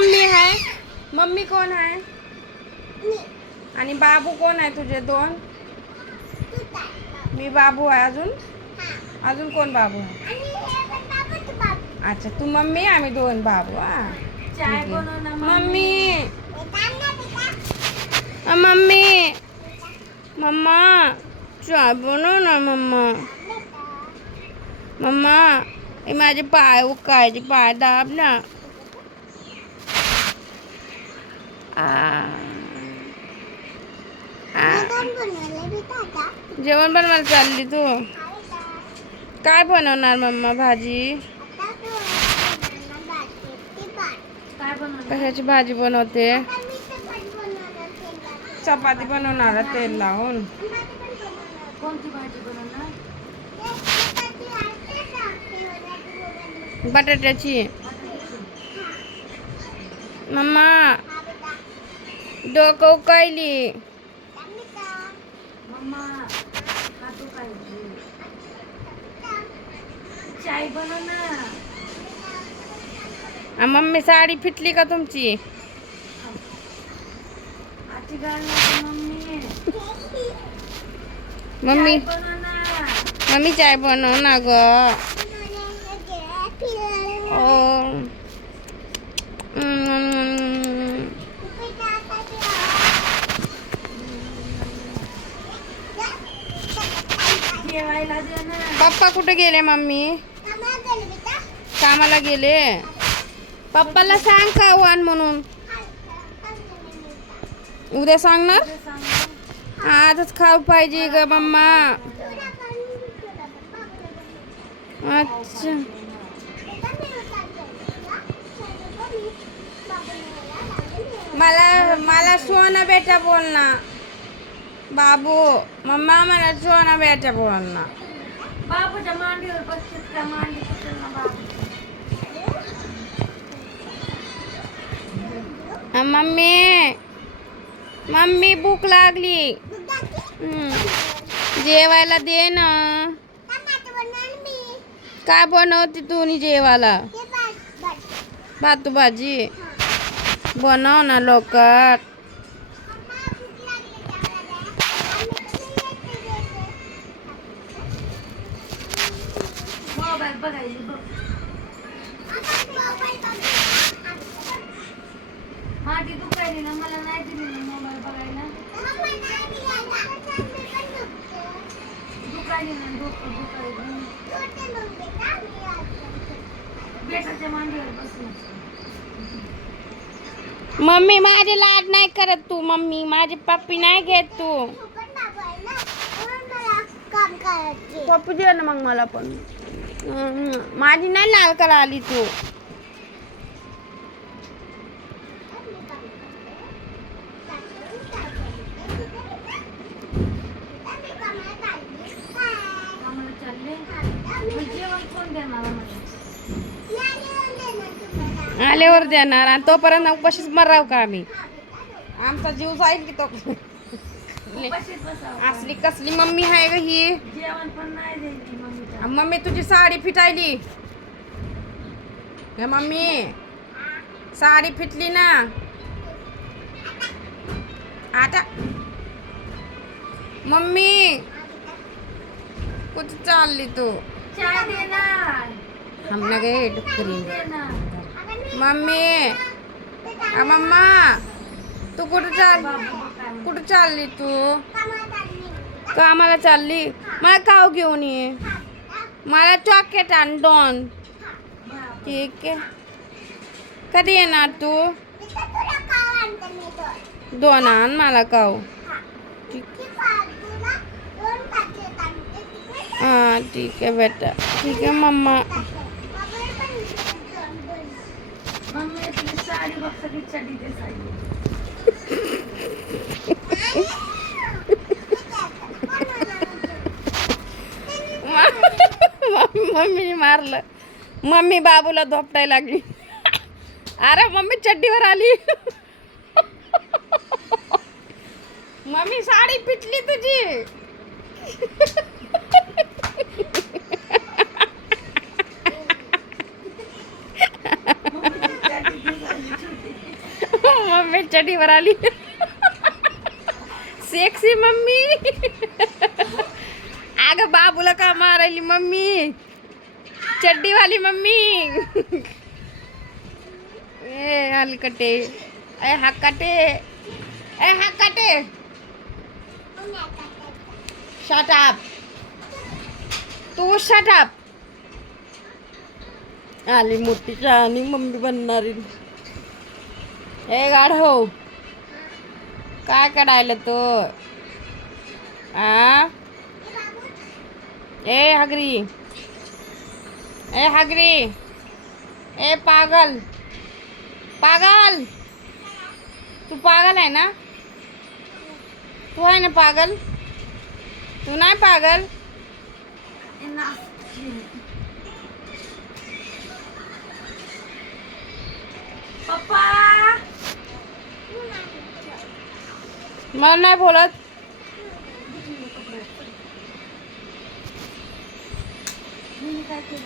Mummy आहे? Mummy कोण आहे? आणि बाबू कोण आहे तुझे दोन? मी बाबू आहे. अजून कोण बाबू आहे? अच्छा, तू मम्मी आम्ही दोन बाबू. चाय बनव ना मम्मी. मम्मी मम्मा चाय बनव ना मम्मा. मम्मा हे माझे पाय उकायचे, पाय दाब ना. जेवण बनवायला चालली तू? काय बनवणार मम्मा भाजी? कशाची भाजी बनवते? चपाती बनवणार तेल लावून. कोणती भाजी बनवणार? बटाट्याची. मम्मा डोकं उकायली. मम्मा हातू पाहिजे. चाय बनव ना. मम्मी साडी फिटली का तुमची? आजी घाल ना मम्मी. मम्मी बनव ना. मम्मी चाय बनव ना ग. जेवायला दे ना. पप्पा कुठे गेले मम्मी? कामाला गेले. पप्पाला सांग खाऊ आण म्हणून. उद्या सांगणार? आजच खाऊ पाहिजे ग मम्मा. अच्छा. मला सोना बेटा बोलना. बाबू मम्मा मला सोना बेटा बोलना. बाबूच्या मांडीवर बसतेस का? मांडी पकड ना बाबू. मम्मी मम्मी भूक लागली. जेवायला दे ना. काय बनवते तू जेवायला? भात भाजी बनव ना लवकर. मोबाईल बघायची बघ. माझी दुखायली ना, मला नाही दिली ना मोबाईल बघायला. दुखायली ना, डोकं दुखायली. बेटाच्या मांडीवर बसून. मम्मी माझे लाड नाही करत तू. मम्मी माझी पप्पी नाही घेत तू. पप्पी दे ना मग मला पण. माझी नाही लाल करा आली तू. आम्हाला चालले. मग जेवण कोण देणार आम्हाला? आल्यावर देणार. आणि तोपर्यंत उपाशीच मराव का आम्ही? आमचा जीव जाईल की तो. उपाशीच बसावं. असली कसली मम्मी आहे ग ही? जेवण पण नाही द्यायची मम्मीला. मम्मी तुझी साडी फिटायली. हे मम्मी साडी फिटली ना आता. मम्मी कुठे चालली तू? चाय दे ना. हम ना गए डुकरी. दे ना. मम्मी मम्मा तू कुठे चालली तू? कामाला चालली. मला खाऊ घेऊन ये. मला चॉकलेट आण 2. ठीक आहे. कधी येणार तू? 2 आण मला खाऊ. हां ठीक आहे बेटा. ठीक आहे मम्मा. मम्मी तुझी साडी बघ, सगळी चढी दे साडी. मम्मी मारलं. मम्मी बाबूला धोपटाय लागली. अरे मम्मी चड्डीवर आली. मम्मी साडी पिटली तुझी. मम्मीची चड्डी दे साडी छोटी. मम्मी चढीवर आली. Sexy mummy. अगं बाबूला का मारायली मम्मी. चड्डीवाली मम्मी. ए हलकटे. ए हक्काटे. ए हक्काटे. Shut up. तू शट अप. आली मोठी शहाणी मम्मी बनणारी. हे गाढव काय काढायला तो आ ए हगरी. ए हगरी. ए पागल. पागल तू पागल आहे ना. तू आहे ना पागल. तू नाही पागल. पप्पा मला नाही बोलत. मी काय केलं